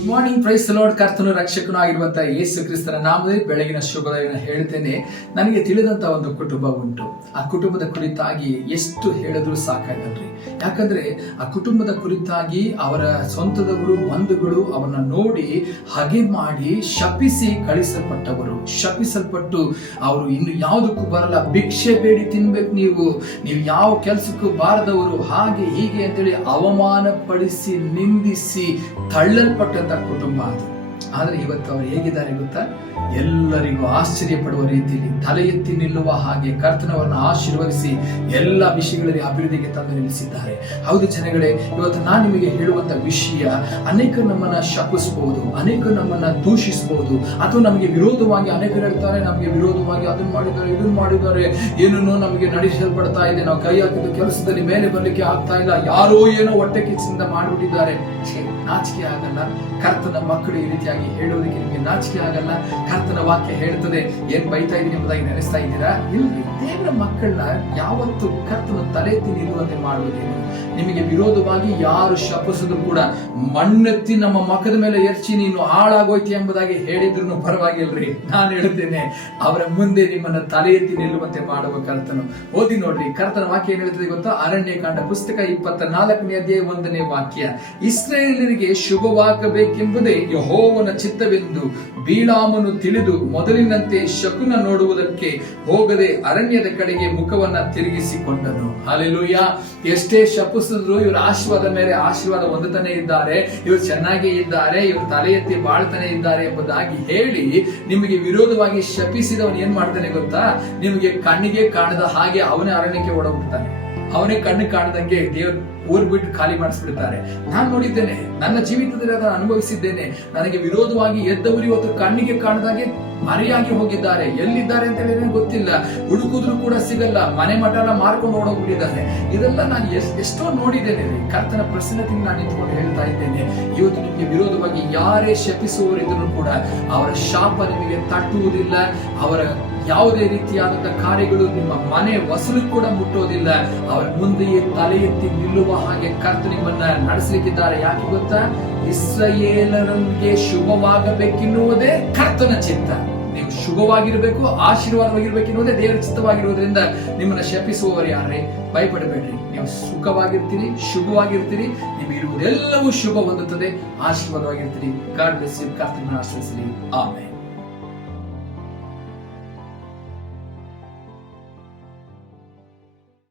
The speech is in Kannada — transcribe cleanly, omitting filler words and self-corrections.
Good morning. Praise the Lord. ಕರ್ತನು ರಕ್ಷಕನು ಆಗಿರುವಂತಹ ಯೇಸು ಕ್ರಿಸ್ತನ ನಾಮದಲ್ಲಿ ಬೆಳಗಿನ ಶುಭೋದಯವನ್ನು ಹೇಳ್ತೇನೆ. ನನಗೆ ತಿಳಿದಂತ ಒಂದು ಕುಟುಂಬ ಉಂಟು. ಆ ಕುಟುಂಬದ ಕುರಿತಾಗಿ ಎಷ್ಟು ಹೇಳಿದ್ರು ಸಾಕಾಗಲ್ರಿ. ಯಾಕಂದ್ರೆ ಆ ಕುಟುಂಬದ ಕುರಿತಾಗಿ ಅವರ ಸ್ವಂತದವರು ಬಂಧುಗಳು ಅವನ್ನ ನೋಡಿ ಹಗೆ ಮಾಡಿ ಶಪಿಸಿ ಕಳಿಸಲ್ಪಟ್ಟವರು, ಶಪಿಸಲ್ಪಟ್ಟು ಅವರು ಇನ್ನು ಯಾವುದಕ್ಕೂ ಬರಲ್ಲ, ಭಿಕ್ಷೆ ಬೇಡಿ ತಿನ್ಬೇಕು, ನೀವು ಯಾವ ಕೆಲಸಕ್ಕೂ ಬಾರದವರು, ಹಾಗೆ ಹೀಗೆ ಅಂತೇಳಿ ಅವಮಾನ ಪಡಿಸಿ ನಿಂದಿಸಿ ತಳ್ಳಲ್ಪಟ್ಟಂತ ಕುಟುಂಬ ಅದು. ಆದ್ರೆ ಇವತ್ತು ಅವರು ಹೇಗಿದ್ದಾರೆ ಗೊತ್ತಾ? ಎಲ್ಲರಿಗೂ ಆಶ್ಚರ್ಯ ಪಡುವ ರೀತಿಯಲ್ಲಿ ತಲೆ ಎತ್ತಿ ನಿಲ್ಲುವ ಹಾಗೆ ಕರ್ತನವರನ್ನು ಆಶೀರ್ವದಿಸಿ ಎಲ್ಲ ವಿಷಯಗಳಲ್ಲಿ ಅಭಿವೃದ್ಧಿಗೆ ತಂದು ನಿಲ್ಲಿಸಿದ್ದಾರೆ. ಹೌದು ಜನಗಳೇ, ಇವತ್ತು ನಾನು ನಿಮಗೆ ಹೇಳುವಂತ ವಿಷಯ, ಅನೇಕರು ನಮ್ಮನ್ನ ಶಪಿಸಬಹುದು, ಅನೇಕರು ನಮ್ಮನ್ನ ದೂಷಿಸಬಹುದು, ಅಥವಾ ನಮಗೆ ವಿರೋಧವಾಗಿ ಅನೇಕರು ಹೇಳ್ತಾರೆ, ನಮಗೆ ವಿರೋಧವಾಗಿ ಅದನ್ನ ಮಾಡಿದ್ದಾರೆ, ಇದನ್ನ ಮಾಡಿದ್ದಾರೆ, ಏನನ್ನೋ ನಮಗೆ ನಡೆಸಲ್ಪಡ್ತಾ ಇದೆ, ನಾವು ಕೈ ಹಾಕಿದ ಕೆಲಸದಲ್ಲಿ ಮೇಲೆ ಬರ್ಲಿಕ್ಕೆ ಆಗ್ತಾ ಇಲ್ಲ, ಯಾರೋ ಏನೋ ಹೊಟ್ಟೆ ಕಿಚ್ಚಿನಿಂದ ಮಾಡಿಬಿಟ್ಟಿದ್ದಾರೆ. ನಾಚಿಕೆ ಆಗಲ್ಲ. ಕರ್ತನ ಮಕ್ಕಳು ಈ ರೀತಿಯಾಗಿ ಹೇಳುವುದಕ್ಕೆ ನಿಮಗೆ ನಾಚಿಕೆ ಆಗಲ್ಲ. ಕರ್ತನ ವಾಕ್ಯ ಹೇಳ್ತದೆ, ಏನ್ ಬೈತಾ ಇದೀನಿ ಎಂಬುದಾಗಿ ನೆನೆಸ್ತಾ ಇದ್ದೀರಾ? ಇಲ್ಲಿ ದೇವರ ಮಕ್ಕಳನ್ನ ಯಾವತ್ತು ಕರ್ತನ ತಲೆ ಎತ್ತಿ ನಿಲ್ಲುವಂತೆ ಮಾಡುವುದೇನು? ನಿಮಗೆ ವಿರೋಧವಾಗಿ ಯಾರು ಶಪಿಸಿದ್ರು ಕೂಡ ಮಣ್ಣೆತ್ತಿ ನಮ್ಮ ಮಕ್ಕದ ಮೇಲೆ ಎರ್ಚಿ ನೀನು ಹಾಳಾಗೋಯ್ತಿ ಎಂಬುದಾಗಿ ಹೇಳಿದ್ರು ಪರವಾಗಿಲ್ರಿ. ನಾನು ಹೇಳ್ತೇನೆ, ಅವರ ಮುಂದೆ ನಿಮ್ಮನ್ನ ತಲೆ ಎತ್ತಿ ನಿಲ್ಲುವಂತೆ ಮಾಡುವ ಕರ್ತನು. ಓದಿ ನೋಡ್ರಿ, ಕರ್ತನ ವಾಕ್ಯ ಏನ್ ಹೇಳ್ತದೆ ಗೊತ್ತಾ? ಅರಣ್ಯಕಾಂಡ ಪುಸ್ತಕ 24ನೇ ಅಧ್ಯಾಯ 1ನೇ ವಾಕ್ಯ. ಇಸ್ರಾಯೇಲರಿಗೆ ಶುಭವಾಗಬೇಕೆಂಬುದೇ ಯೆಹೋವನ ಚಿತ್ತವೆಂದು ಬೀಳಾಮನು ತಿಳಿದು ಮೊದಲಿನಂತೆ ಶಕುನ ನೋಡುವುದಕ್ಕೆ ಹೋಗದೆ ಅರಣ್ಯದ ಕಡೆಗೆ ಮುಖವನ್ನ ತಿರುಗಿಸಿಕೊಂಡನು. ಹಲ್ಲೆಲೂಯ. ಎಷ್ಟೇ ಶಪಿಸಿದ್ರು ಇವರು ಆಶೀರ್ವಾದ ಮೇಲೆ ಆಶೀರ್ವಾದ ಹೊಂದುತ್ತಾನೆ ಇದ್ದಾರೆ, ಇವರು ಚೆನ್ನಾಗಿ ಇದ್ದಾರೆ, ಇವರು ತಲೆ ಎತ್ತಿ ಬಾಳ್ತಾನೆ ಇದ್ದಾರೆ ಎಂಬುದಾಗಿ ಹೇಳಿ ನಿಮಗೆ ವಿರೋಧವಾಗಿ ಶಪಿಸಿದವನು ಏನ್ ಮಾಡ್ತಾನೆ ಗೊತ್ತಾ? ನಿಮಗೆ ಕಣ್ಣಿಗೆ ಕಾಣದ ಹಾಗೆ ಅವನೇ ಅರಣ್ಯಕ್ಕೆ ಓಡೋಗ್ಬಿಡ್ತಾನೆ. ಅವನೇ ಕಣ್ಣು ಕಾಣದಂಗೆ ದೇವ್ರ ಊರ್ ಬಿಟ್ಟು ಖಾಲಿ ಮಾಡಿಸ್ಬಿಡ್ತಾರೆ. ನಾನು ನೋಡಿದ್ದೇನೆ, ನನ್ನ ಜೀವಿತದಲ್ಲಿ ಅದನ್ನು ಅನುಭವಿಸಿದ್ದೇನೆ. ನನಗೆ ವಿರೋಧವಾಗಿ ಎದ್ದವರು ಇವತ್ತು ಕಣ್ಣಿಗೆ ಕಾಣದಾಗೆ ಮರೆಯಾಗಿ ಹೋಗಿದ್ದಾರೆ. ಎಲ್ಲಿದ್ದಾರೆ ಅಂತ ಹೇಳಿ ಗೊತ್ತಿಲ್ಲ, ಹುಡುಕಿದ್ರು ಕೂಡ ಸಿಗಲ್ಲ, ಮನೆ ಮಠ ಎಲ್ಲ ಮಾರ್ಕೊಂಡು ಓಡೋಗ್ಬಿಟ್ಟಿದ್ದಾರೆ. ಇದೆಲ್ಲ ನಾನು ಎಷ್ಟೋ ನೋಡಿದ್ದೇನೆ. ಕರ್ತನ ಪ್ರಸನ್ನತೆಯಿಂದ ನಾನು ನಿಂತ್ಕೊಂಡು ಹೇಳ್ತಾ ಇದ್ದೇನೆ, ಇವತ್ತು ನಿಮಗೆ ವಿರೋಧವಾಗಿ ಯಾರೇ ಶಪಿಸುವವರಿದ್ರು ಕೂಡ ಅವರ ಶಾಪ ನಿಮಗೆ ತಟ್ಟುವುದಿಲ್ಲ. ಅವರ ಯಾವುದೇ ರೀತಿಯಾದಂತಹ ಕಾರ್ಯಗಳು ನಿಮ್ಮ ಮನೆ ವಸಲು ಕೂಡ ಮುಟ್ಟೋದಿಲ್ಲ. ಅವರ ಮುಂದೆಯೇ ತಲೆ ಎತ್ತಿ ನಿಲ್ಲುವ ಹಾಗೆ ಕರ್ತ ನಿಮ್ಮನ್ನ ನಡೆಸಲಿಕ್ಕಿದ್ದಾರೆ. ಯಾಕೆ ಗೊತ್ತಾ? ಇಸ್ರಾಯೇಲರಿಗೆ ಶುಭವಾಗಬೇಕೆನ್ನುವುದೇ ಕರ್ತನ ಚಿತ್ತ. ನೀವು ಶುಭವಾಗಿರ್ಬೇಕು, ಆಶೀರ್ವಾದವಾಗಿರ್ಬೇಕೆನ್ನುವುದೇ ದೇವರ ಚಿತ್ತವಾಗಿರುವುದರಿಂದ ನಿಮ್ಮನ್ನ ಶಪಿಸುವವರು ಯಾರೇ ಭಯಪಡಬೇಡ್ರಿ. ನೀವು ಸುಖವಾಗಿರ್ತೀರಿ, ಶುಭವಾಗಿರ್ತೀರಿ, ನೀವು ಇರುವುದೆಲ್ಲವೂ ಶುಭ ಹೊಂದುತ್ತದೆ, ಆಶೀರ್ವಾದವಾಗಿರ್ತೀರಿ. God bless you. ಕರ್ತನ ಆಶೀರ್ವದಿಸಲಿ. ಆಮೆನ್.